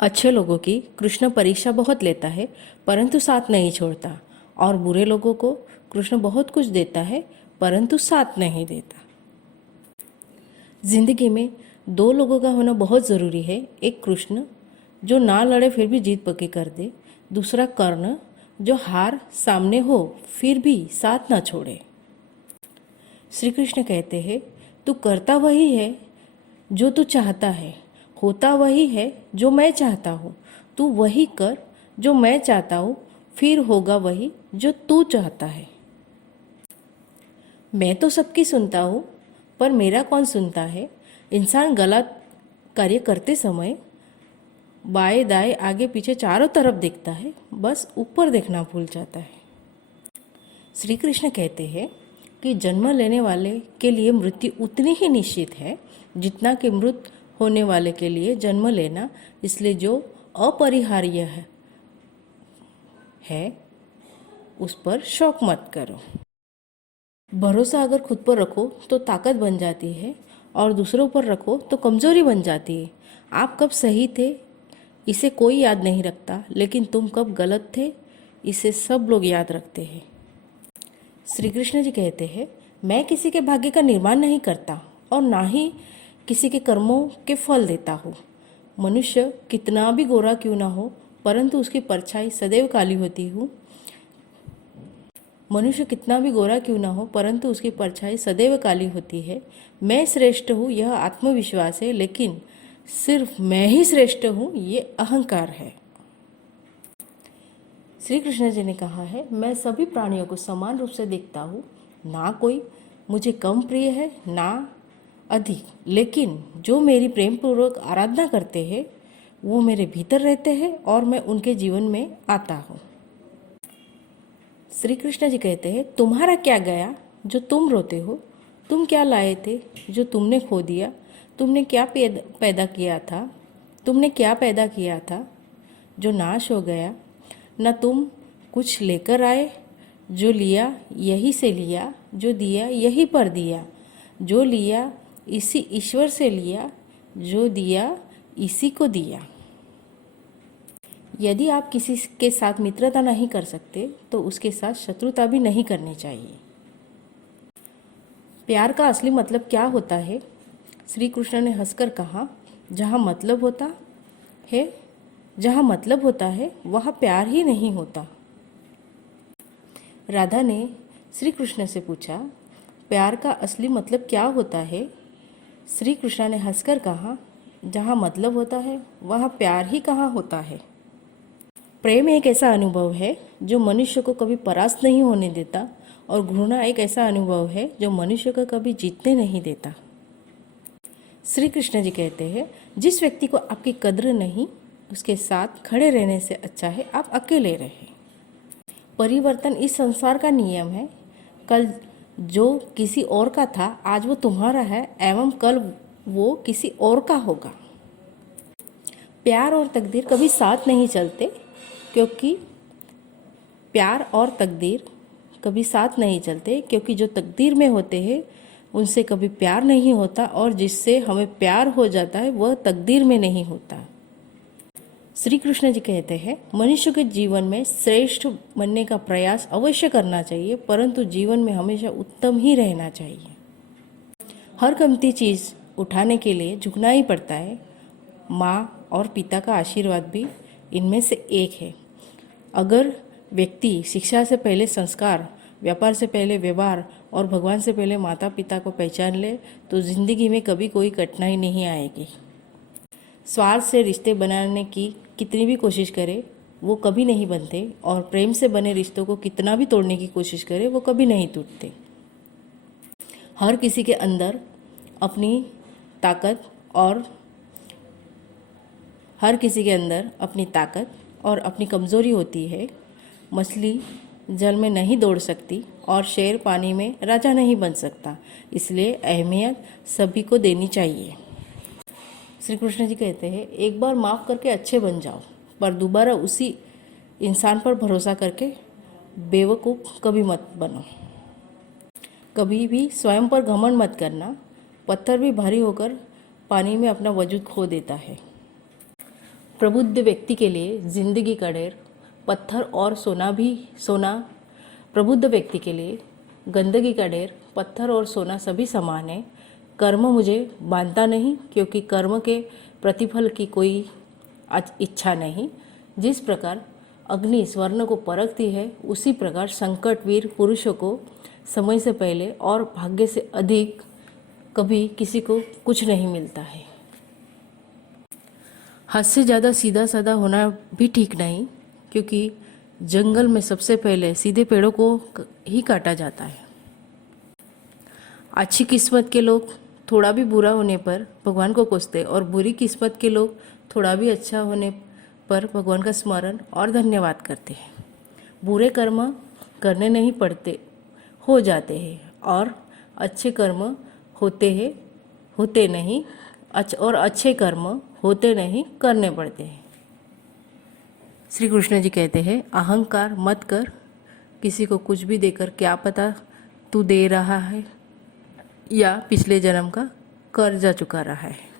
अच्छे लोगों की कृष्ण परीक्षा बहुत लेता है परंतु साथ नहीं छोड़ता, और बुरे लोगों को कृष्ण बहुत कुछ देता है परंतु साथ नहीं देता। जिंदगी में दो लोगों का होना बहुत ज़रूरी है। एक कृष्ण जो ना लड़े फिर भी जीत पक्की कर दे, दूसरा कर्ण जो हार सामने हो फिर भी साथ ना छोड़े। श्री कृष्ण कहते हैं, तू करता वही है जो तू चाहता है, होता वही है जो मैं चाहता हूँ। तू वही कर जो मैं चाहता हूँ, फिर होगा वही जो तू चाहता है। मैं तो सबकी सुनता हूँ पर मेरा कौन सुनता है। इंसान गलत कार्य करते समय बाएं दाएं आगे पीछे चारों तरफ देखता है, बस ऊपर देखना भूल जाता है। श्री कृष्ण कहते हैं कि जन्म लेने वाले के लिए मृत्यु उतनी ही निश्चित है जितना कि मृत होने वाले के लिए जन्म लेना, इसलिए जो अपरिहार्य है उस पर शौक मत करो। भरोसा अगर खुद पर रखो तो ताकत बन जाती है, और दूसरों पर रखो तो कमजोरी बन जाती है। आप कब सही थे इसे कोई याद नहीं रखता, लेकिन तुम कब गलत थे इसे सब लोग याद रखते हैं। श्री कृष्ण जी कहते हैं, मैं किसी के भाग्य का निर्माण नहीं करता और ना ही किसी के कर्मों के फल देता हूँ। मनुष्य कितना भी गोरा क्यों ना हो परंतु उसकी परछाई सदैव काली होती हूँ। मनुष्य कितना भी गोरा क्यों ना हो परंतु उसकी परछाई सदैव काली होती है। मैं श्रेष्ठ हूँ यह आत्मविश्वास है, लेकिन सिर्फ मैं ही श्रेष्ठ हूँ ये अहंकार है। श्री कृष्ण जी ने कहा है, मैं सभी प्राणियों को समान रूप से देखता हूँ, ना कोई मुझे कम प्रिय है ना अधिक, लेकिन जो मेरी प्रेम पूर्वक आराधना करते हैं वो मेरे भीतर रहते हैं और मैं उनके जीवन में आता हूँ। श्री कृष्ण जी कहते हैं, तुम्हारा क्या गया जो तुम रोते हो, तुम क्या लाए थे जो तुमने खो दिया, तुमने क्या पैदा किया था, तुमने क्या पैदा किया था जो नाश हो गया। न तुम कुछ लेकर आए, जो लिया यही से लिया, जो दिया यही पर दिया, जो लिया इसी ईश्वर से लिया, जो दिया इसी को दिया। यदि आप किसी के साथ मित्रता नहीं कर सकते तो उसके साथ शत्रुता भी नहीं करनी चाहिए। प्यार का असली मतलब क्या होता है? श्री कृष्ण ने हंसकर कहा, जहाँ मतलब होता है वहाँ प्यार ही नहीं होता। राधा ने श्री कृष्ण से पूछा, प्यार का असली मतलब क्या होता है? श्री कृष्ण ने हंसकर कहा, जहाँ मतलब होता है वहाँ प्यार ही कहाँ होता है। प्रेम एक ऐसा अनुभव है जो मनुष्य को कभी परास्त नहीं होने देता, और घृणा एक ऐसा अनुभव है जो मनुष्य को कभी जीतने नहीं देता। श्री कृष्ण जी कहते हैं, जिस व्यक्ति को आपकी कद्र नहीं उसके साथ खड़े रहने से अच्छा है आप अकेले रहें। परिवर्तन इस संसार का नियम है। कल जो किसी और का था आज वो तुम्हारा है, एवं कल वो किसी और का होगा। प्यार और तकदीर कभी साथ नहीं चलते, क्योंकि प्यार और तकदीर कभी साथ नहीं चलते, क्योंकि जो तकदीर में होते हैं उनसे कभी प्यार नहीं होता, और जिससे हमें प्यार हो जाता है वह तकदीर में नहीं होता। श्री कृष्ण जी कहते हैं, मनुष्य के जीवन में श्रेष्ठ बनने का प्रयास अवश्य करना चाहिए, परंतु जीवन में हमेशा उत्तम ही रहना चाहिए। हर कीमती चीज़ उठाने के लिए झुकना ही पड़ता है। माँ और पिता का आशीर्वाद भी इनमें से एक है। अगर व्यक्ति शिक्षा से पहले संस्कार, व्यापार से पहले व्यवहार और भगवान से पहले माता पिता को पहचान ले तो जिंदगी में कभी कोई कठिनाई नहीं आएगी। स्वार्थ से रिश्ते बनाने की कितनी भी कोशिश करे वो कभी नहीं बनते, और प्रेम से बने रिश्तों को कितना भी तोड़ने की कोशिश करे वो कभी नहीं टूटते। हर किसी के अंदर अपनी ताकत और अपनी कमज़ोरी होती है। मछली जल में नहीं दौड़ सकती और शेर पानी में राजा नहीं बन सकता, इसलिए अहमियत सभी को देनी चाहिए। श्री कृष्ण जी कहते हैं, एक बार माफ़ करके अच्छे बन जाओ, पर दोबारा उसी इंसान पर भरोसा करके बेवकूफ़ कभी मत बनो। कभी भी स्वयं पर घमंड मत करना। पत्थर भी भारी होकर पानी में अपना वजूद खो देता है। प्रबुद्ध व्यक्ति के लिए जिंदगी का ढेर पत्थर और सोना भी सोना प्रबुद्ध व्यक्ति के लिए गंदगी का ढेर पत्थर और सोना सभी समान है। कर्म मुझे बांधता नहीं, क्योंकि कर्म के प्रतिफल की कोई इच्छा नहीं। जिस प्रकार अग्नि स्वर्ण को परखती है, उसी प्रकार संकटवीर पुरुषों को समय से पहले और भाग्य से अधिक कभी किसी को कुछ नहीं मिलता है। हद से ज़्यादा सीधा साधा होना भी ठीक नहीं, क्योंकि जंगल में सबसे पहले सीधे पेड़ों को ही काटा जाता है। अच्छी किस्मत के लोग थोड़ा भी बुरा होने पर भगवान को कोसते, और बुरी किस्मत के लोग थोड़ा भी अच्छा होने पर भगवान का स्मरण और धन्यवाद करते हैं। बुरे कर्म करने नहीं पड़ते, हो जाते हैं, और अच्छे कर्म होते नहीं, और अच्छे कर्म होते नहीं, करने पड़ते हैं। श्री कृष्ण जी कहते हैं, अहंकार मत कर, किसी को कुछ भी देकर क्या पता तू दे रहा है या पिछले जन्म का कर्जा चुका रहा है।